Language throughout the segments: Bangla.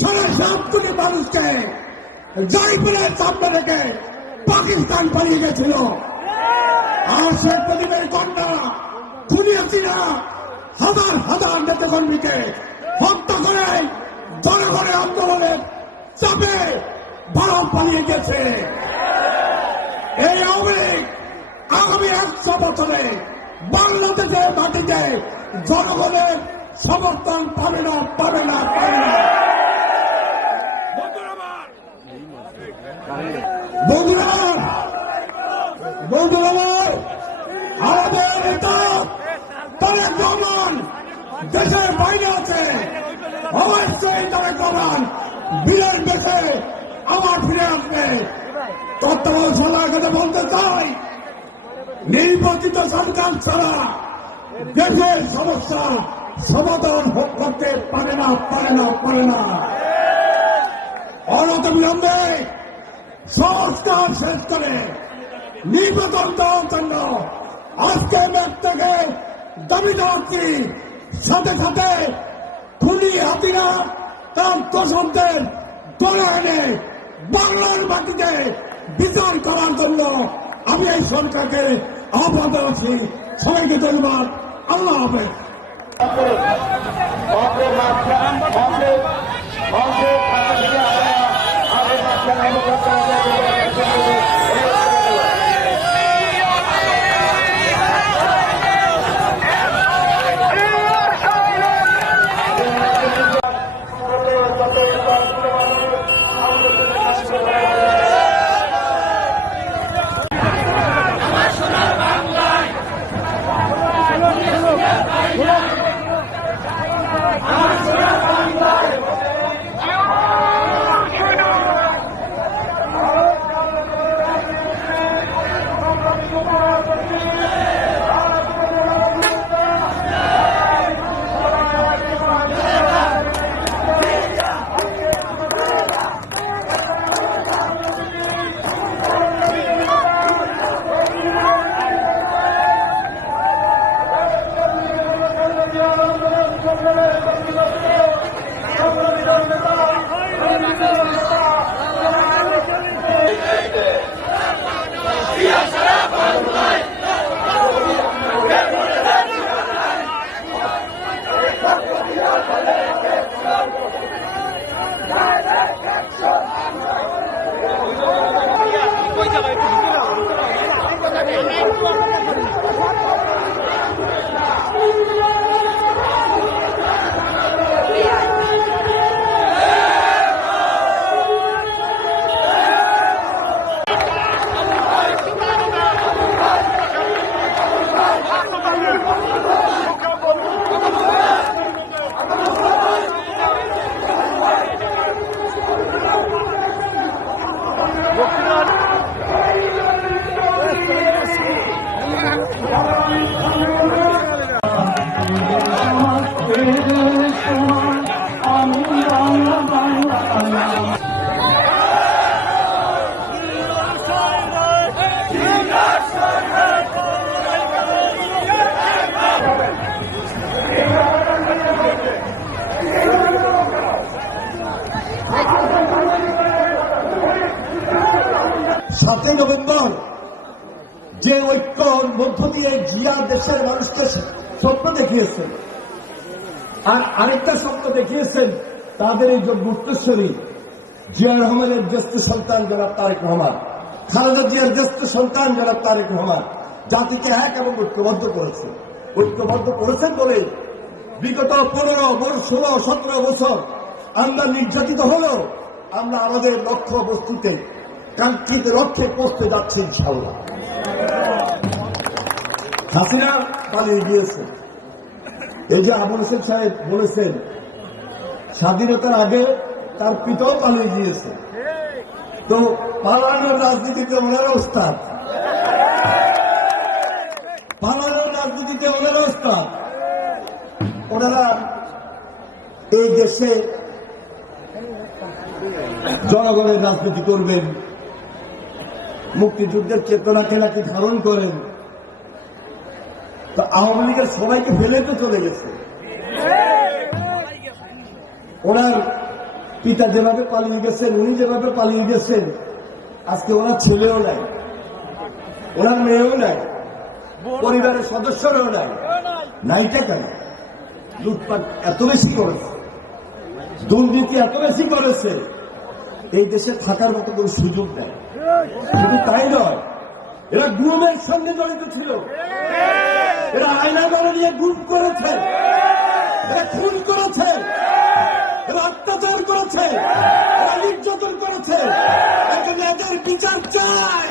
7.5 কোটি মানুষকে জয়পুরের সামনে রেখে পাকিস্তান পালিয়ে গেছিল। আর শেখ মুজিবের কন্যা খুনি হাসিনা হাজার হাজার নেতাকর্মীকে হত্যা করে জনগণের আন্দোলনের চাপে ভারত পালিয়ে গেছে। এই আওয়ামী লীগ আগামী 100 বছরে বাংলাদেশের মাটিতে জনগণের সমর্থন পাবে না, পাবে না, পাবে না। বন্ধুরা, আমাদের নেতা তারেক রহমান দেশের বাইরে আছে। অবশ্যই তারেক রহমান বিলের দেশে আবার ফিরে আসবে। তত্ত্বাবধায়ক সরকারের কথা বলতে চাই, নির্বাচিত সরকার ছাড়া দেশের সমস্যা সমাধান করতে পারে না, পারে না, পারে না। অনতিবিলম্বে সংস্কার শেষ করে নির্বাচন দেওয়ার জন্য আজকে ম্যাচ থেকে দাবি জানাচ্ছি। সাথে সাথে খুনি হাসিনা তার দোষকদের ধরে এনে বাংলার মাটিতে বিচার করার জন্য আমি এই সরকারকে আহ্বান জানাচ্ছি। সবাইকে ধন্যবাদ। আল্লাহ হাফেজ। সাতই নভেম্বর যে ঐক্যর মধ্য দিয়ে জিয়া দেশের মানুষকে স্বপ্ন দেখিয়েছেন, আর আরেকটা স্বপ্ন দেখিয়েছেন তাদের এই যে মুক্তেশ্বরী জিয়া রহমানের জ্যেষ্ঠ সন্তান জনাব তারেক রহমান, খালেদা জিয়ার জ্যেষ্ঠ সন্তান জনাব তারেক রহমান জাতিকে এক এবং ঐক্যবদ্ধ করেছে। ঐক্যবদ্ধ করেছেন বলে বিগত 15, 16, 17 বছর আমরা নির্যাতিত হলেও আমরা আমাদের লক্ষ্য বস্তুতে কাঙ্ক্ষিত লক্ষ্যে পৌঁছতে যাচ্ছে ইনশাআল্লাহ। হাসিনা পালিয়ে গিয়েছে। এই যে আবুল হোসেন সাহেব বলেছেন স্বাধীনতার আগে তার পিতাও পালিয়ে গিয়েছে, তো পালানোর রাজনীতিতে ওনারা ওস্তাদ, পালানোর রাজনীতিতে ওনারা ওস্তাদ। ওনারা এই দেশে জনগণের রাজনীতি করবেন, মুক্তিযুদ্ধের চেতনাকে নাকি ধারণ করেন। তো আওয়ামী লীগের সবাইকে ফেলে তো চলে গেছে। ওনার পিতা যেভাবে পালিয়ে গেছেন, উনি যেভাবে পালিয়ে গেছেন, আজকে ওনার ছেলেও নাই, ওনার মেয়েও নাই, পরিবারের সদস্যরাও নাই। নাইটা কেন? লুটপাট এত বেশি করেছে, দুর্নীতি এত বেশি করেছে, এই দেশে থাকার মতো কোনো সুযোগ নেই। শুধু তাই নয়, এরা গুমের সঙ্গে জড়িত ছিল, এরা আয়না দলে নিয়ে গুম করেছে, এরা খুন করেছে, এরা অত্যাচার করেছে, এরা নির্যাতন করেছে। এখন এদের বিচার চাই,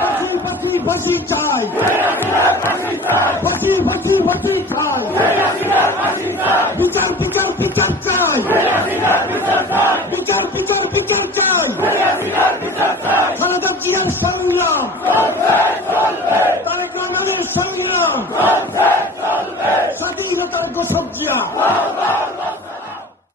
ফাঁসি ফাঁসি ফাঁসি চাই, ফাঁসি ফাঁসি ফাঁসি চাই, বিচার বিচার বিচার চাই, বিচার বিচার বিচার চাই। খালেদা জিয়ার সংগ্রাম, তারেক রহমানের সংগ্রাম, স্বাধীনতার ঘোষক জিয়া